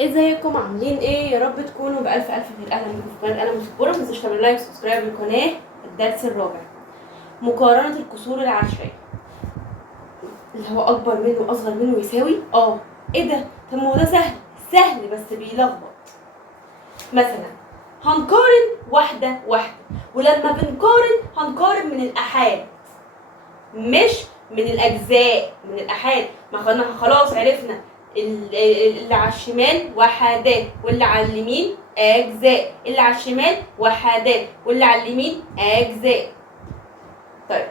ازيكم عاملين ايه؟ يا رب تكونوا بألف ألف خير. اهلا بكم في قناة قلم مسبورة. متنسوش تعملوا لايك وسبسكرايب للقناة. الدرس الرابع، مقارنة الكسور العشرية. اللي هو أكبر منه وأصغر منه يساوي ايه ده؟ طب ما هو ده سهل سهل بس بيلخبط. مثلا هنقارن واحدة واحدة، ولما بنقارن هنقارن من الآحاد مش من الأجزاء، من الآحاد. ما خلاص عرفنا اللي على الشمال وحدات واللي على اليمين أجزاء، اللي على الشمال وحدات واللي على اليمين أجزاء. طيب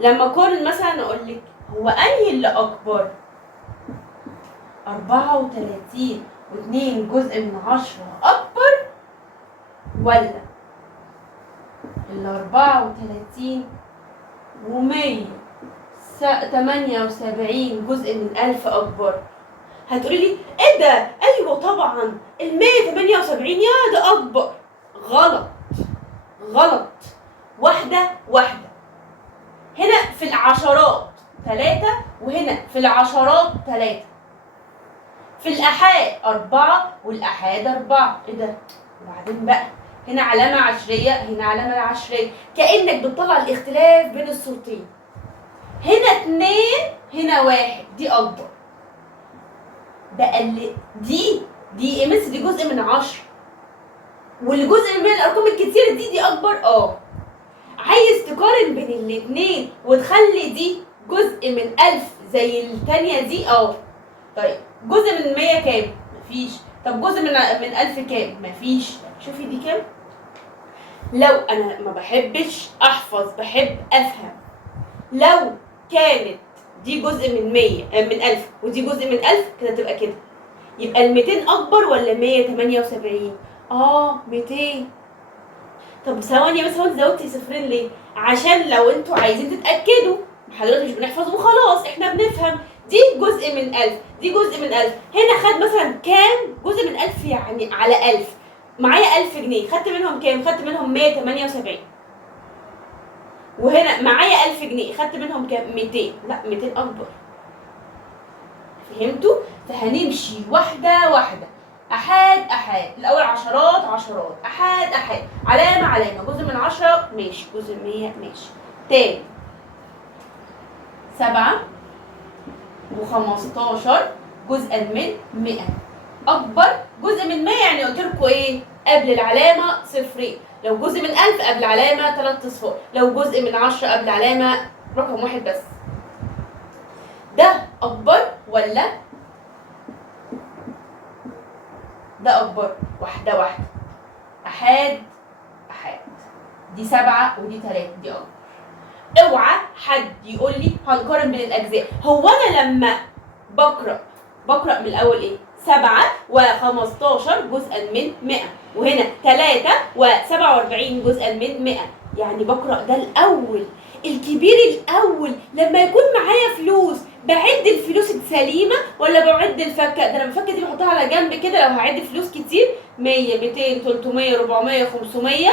لما أقارن مثلا أقول لك هو أنهي اللي أكبر؟ 34 و2 جزء من 10 أكبر ولا 34 و178 جزء من 1000 أكبر؟ هتقولي لي ايه ده؟ ايوه طبعا 178 يا ده اكبر. غلط غلط. واحدة واحدة. هنا في العشرات 3 وهنا في العشرات 3. في الآحاد 4 والآحاد 4. ايه ده؟ وبعدين بقى هنا علامة عشرية هنا علامة عشرية، كأنك بتطلع الاختلاف بين الصورتين. هنا 2 هنا 1. دي أكبر. بقى اللي دي مس دي جزء من 10، والجزء من الارقام الكتيره دي اكبر. عايز تقارن بين الاتنين وتخلي دي جزء من 1000 زي التانية دي. طيب جزء من 100 كام؟ مفيش. طب جزء من 1000 كام؟ مفيش. شوفي دي كام. لو انا ما بحبش احفظ، بحب افهم، لو كانت دي جزء من 100 من 1000 ودي جزء من 1000 كده تبقى كده. يبقى ال 200 أكبر ولا 178؟ 200. طب ثواني بس، هو انت زودتي صفرين ليه؟ عشان لو انتوا عايزين تتأكدوا، حضرتك مش بنحفظ وخلاص، احنا بنفهم. دي جزء من 1000 دي جزء من 1000. هنا خد مثلا كام جزء من 1000؟ يعني على 1000 معايا 1000 جنيه، خدت منهم كام؟ خدت منهم 178. وهنا معايا 1000 جنيه، خدت منهم كام؟ 200. لا 200 أكبر. فهمتوا؟ فهنمشي واحدة واحدة، أحاد أحاد. الأول عشرات عشرات، أحاد أحاد، علامة علامة. جزء من 10 ماشي، جزء من 100 ماشي. تاني 7 و15 جزءا من 100 أكبر. جزء من 100 يعني قلت لكم إيه؟ قبل العلامة صفرين. لو جزء من 1000 قبل علامة 3 أصفار. لو جزء من 10 قبل علامة رقم واحد بس. ده أكبر ولا ده أكبر؟ واحدة واحدة، أحاد أحاد. دي 7 ودي 3، دي أكبر. اوعى حد يقول لي هنقارن بين الأجزاء. هو أنا لما بقرأ من الأول إيه؟ 7 و15 جزءا من 100، وهنا 3 و47 جزءا من 100. يعني بقرأ ده الأول، الكبير الأول. لما يكون معايا فلوس بعد الفلوس السليمة ولا بعد الفكة؟ ده انا الفكة دي بحطها على جنب كده. لو هعد فلوس كتير 100 200 300 400 500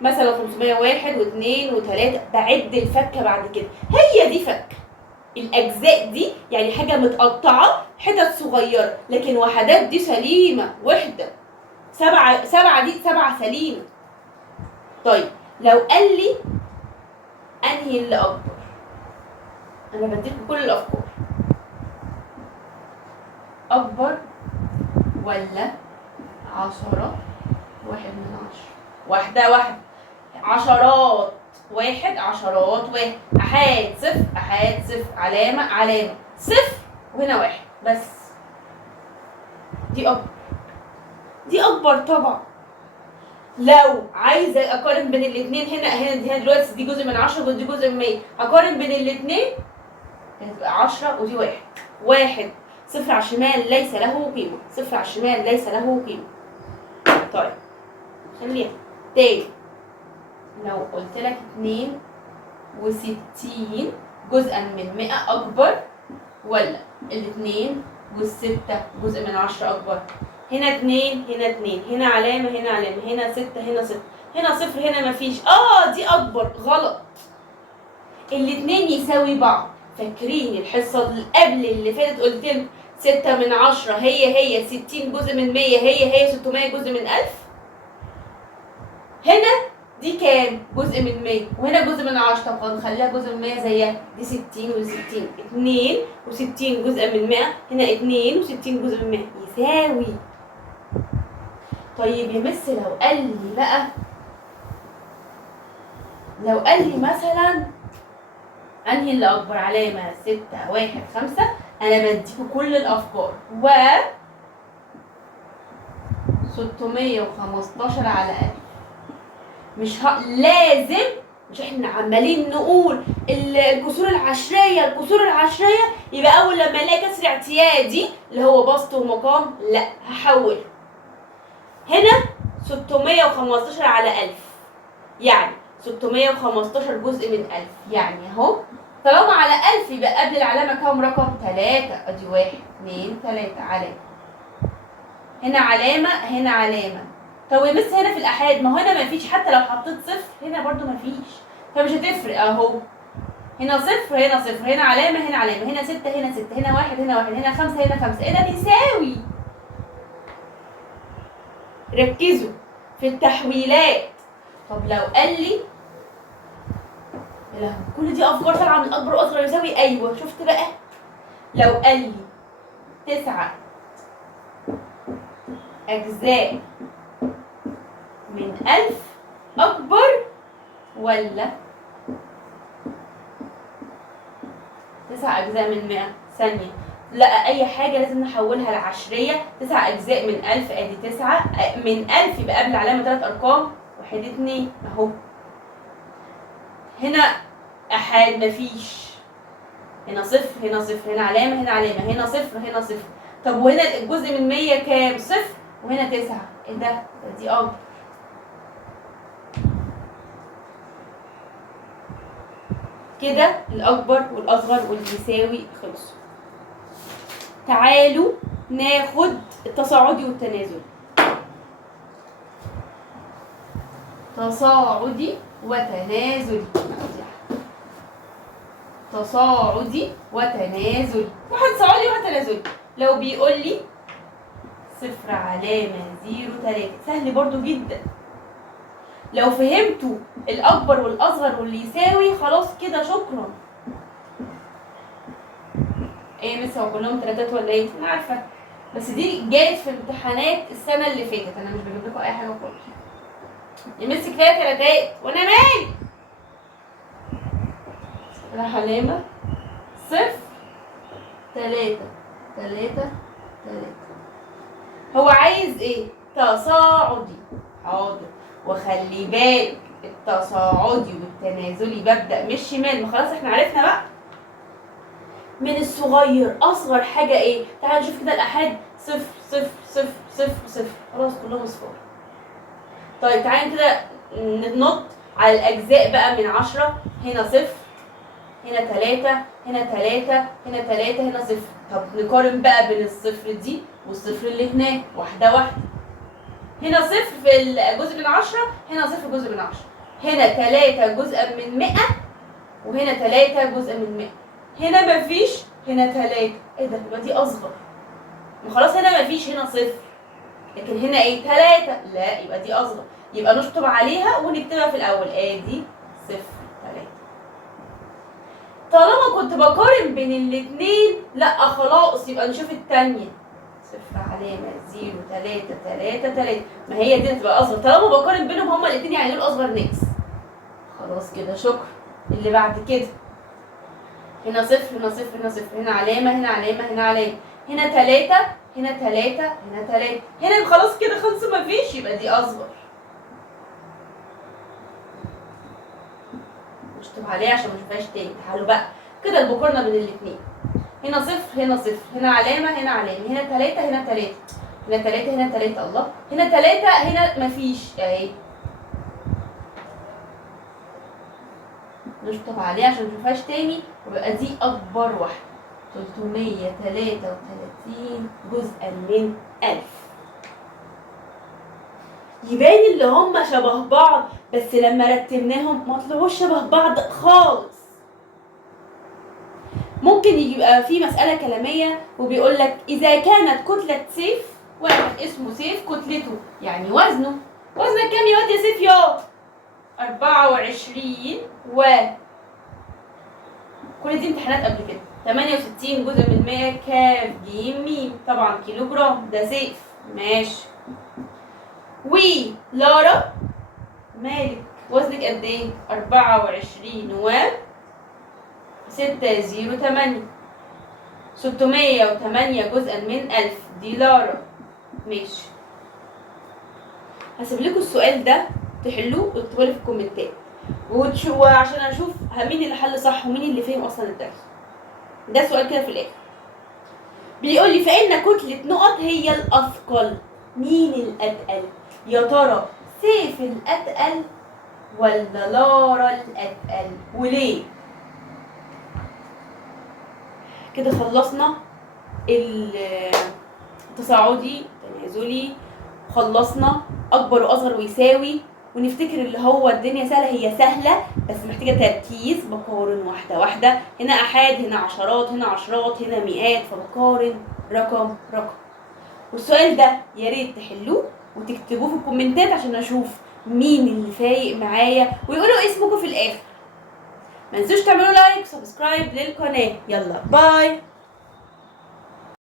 مثلا، 501 و2 و3، بعد الفكة بعد كده. هي دي فكة. الأجزاء دي يعني حاجة متقطعة حتت صغيرة، لكن وحدات دي سليمة. وحدة 7 دي 7 سليمة. طيب لو قال لي أنهي اللي أكبر، أنا بديكم كل الأفكار. أكبر ولا 10 1 من 10؟ واحدة واحدة. عشرات واحد عشرات واحد، أحاد صفر أحاد صفر، علامة علامة، صفر وهنا واحد بس. دي أكبر. دي أكبر طبعا. لو عايزة أقارن بين الاتنين، هنا دلوقتي دي جزء من 10 ودي جزء من 100، هقارن بين الاتنين هتبقى 10 ودي واحد. واحد صفر على الشمال ليس له قيمة، صفر على الشمال ليس له قيمة. طيب خليها تاني. لو قلت لك 62 جزءا من 100 أكبر ولا 2 و6 جزء من 10 أكبر؟ هنا 2 هنا 2، هنا علامة هنا علامة، هنا 6 هنا 6، هنا صفر هنا مفيش. دي أكبر. غلط. الاتنين يساوي بعض. فاكرين الحصة اللي قبل اللي فاتت قلت لكم 6/10 هي 60 جزء من 100 هي 600 جزء من 1000. هنا دي كام؟ جزء من 100 وهنا جزء من 10. طب نخليها جزء من 100 زيها، دي 60 ودي 60. 62 جزء من 100 هنا 62 جزء من 100 يساوي. طيب يا مس لو قال لي بقى، لو قال لي مثلا انهي اللي اكبر علامه 6 1 5، انا بديكوا كل الافكار و 615 على 1000. مش لازم، مش احنا عمالين نقول الكسور العشريه يبقى اول لما الاقي كسر اعتيادي اللي هو بسط ومقام، لا هحول. هنا 615 على 1000 يعني 615 جزء من 1000، يعني اهو طالما على 1000 يبقى قبل العلامه كام رقم؟ 3. ادي 1 2 3 علامه. هنا علامه هنا علامه. طب يا مس هنا في الاحاد، ما هو هنا مفيش، حتى لو حطيت صفر هنا برضو مفيش، فمش هتفرق اهو. هنا صفر هنا صفر، هنا علامه هنا علامه، هنا 6 هنا 6، هنا 1 هنا 1، هنا 5 هنا 5. ايه ده؟ بيساوي. ركزوا في التحويلات. طب لو قال لي لا كل دي افكار طالعه من اكبر واصغر يساوي، ايوه شفت بقى. لو قال لي 9 اجزاء من 1000 اكبر ولا 9 اجزاء من 100 ثانيه؟ لا اي حاجه لازم نحولها لعشريه. 9 اجزاء من 1000 ادي 9 من 1000 يبقى قبل العلامه 3 ارقام 1 2 اهو. هنا احاد مفيش، هنا صفر هنا صفر، هنا علامه هنا علامه، هنا صفر هنا صفر. طب وهنا الجزء من 100 كام؟ صفر وهنا 9. ايه ده؟ دي اكبر. كده الاكبر والاصغر واللي يساوي خلصوا. تعالوا ناخد التصاعدي والتنازلي. تصاعدي وتنازلي. تصاعدي وتنازلي، واحد تصاعدي وواحد تنازلي. لو بيقول لي 0 علامة 0 3، سهل برضو جدا. لو فهمتوا الأكبر والأصغر واللي يساوي خلاص كده شكرا. ايه مس هو كلهم تلاتات ولا ايه؟ أنا عارفة، بس دي جات في امتحانات السنة اللي فاتت، أنا مش بجيب لكم أي حاجة خالص. يا مس كفاية تلاتات وأنا مالي. علامة 0 3 3 3. هو عايز ايه؟ تصاعدي. حاضر، وخلي بالك التصاعدي والتنازلي ببدأ من الشمال. ما خلاص احنا عرفنا بقى من الصغير. اصغر حاجة ايه؟ تعالوا نشوف كده الأحاد 0 0 0 0 0، خلاص كلهم اصفار. طيب تعالوا كده ننط على الأجزاء بقى من 10. هنا 0 هنا 3 هنا 3 هنا 3 هنا 0. طب نقارن بقى بين الصفر دي والصفر اللي هناك واحدة واحدة. هنا 0 في الجزء من 10، هنا 0 جزء من 10، هنا 3 جزء من 100 وهنا 3 جزء من 100. هنا مفيش، هنا 3. ايه ده؟ يبقى دي أصغر. ما خلاص هنا مفيش، هنا 0، لكن هنا ايه؟ 3. لا يبقى دي أصغر. يبقى نشطب عليها ونكتبها في الأول ادي 0 3. طالما كنت بقارن بين الاثنين لا خلاص يبقى نشوف الثانيه. 0 علامه 0 3 3 3، ما هي دي هتبقى اصغر طالما بقارن بينهم هما الاثنين، يعني دول اصغر ناس. خلاص كده شكرا. اللي بعد كده هنا 0 هنا 0 هنا 0، هنا علامه هنا علامه هنا علامه، هنا 3 هنا 3 هنا 3. هنا خلاص كده خلصوا مفيش، يبقى دي اصغر. نشطب عليها عشان ما نشوفهاش تاني. تعالوا بقى كده المقارنه بين الاثنين. هنا 0 هنا 0، هنا علامه هنا علامه، هنا 3 هنا 3 هنا 3 هنا 3. الله، هنا 3 هنا مفيش اهي. نشطب عليها عشان ما نشوفهاش تاني ويبقى دي اكبر واحده. 333 جزءا من 1000. يبان اللي هم شبه بعض، بس لما رتبناهم ما طلعوش شبه بعض خالص. ممكن يبقى في مسألة كلامية وبيقول لك إذا كانت كتلة سيف، واحد اسمه سيف كتلته يعني وزنه، وزنك كام يا واد يا سيف يا 24 و كل دي امتحانات قبل كده 68 جزء من 100 كاف ج م، طبعا كيلو جرام، ده سيف ماشي. لارا مالك وزنك قد ايه؟ 24 و 608 608 جزءا من 1000 دي لارا ماشي. هسيب لكم السؤال ده تحلوه وتكتبوا لي في الكومنتات وعشان اشوف مين اللي حل صح ومين اللي فهم اصلا الدرس. ده سؤال كده في الاخر بيقول لي فإن كتلة نقط هي الأثقل. مين الأتقل؟ يا ترى سيف الأتقل ولا لارا الأتقل؟ وليه؟ كده خلصنا التصاعدي تنازلي، خلصنا أكبر وأصغر ويساوي، ونفتكر اللي هو الدنيا سهلة، هي سهلة بس محتاجة تركيز. بقارن واحدة واحدة، هنا أحاد هنا عشرات هنا عشرات هنا مئات، فبقارن رقم رقم. والسؤال ده يا ريت تحلوه وتكتبوه في الكومنتات عشان اشوف مين اللي فايق معايا ويقولوا اسمكم في الاخر. ما تنسوش تعملوا لايك وسبسكرايب للقناه. يلا باي.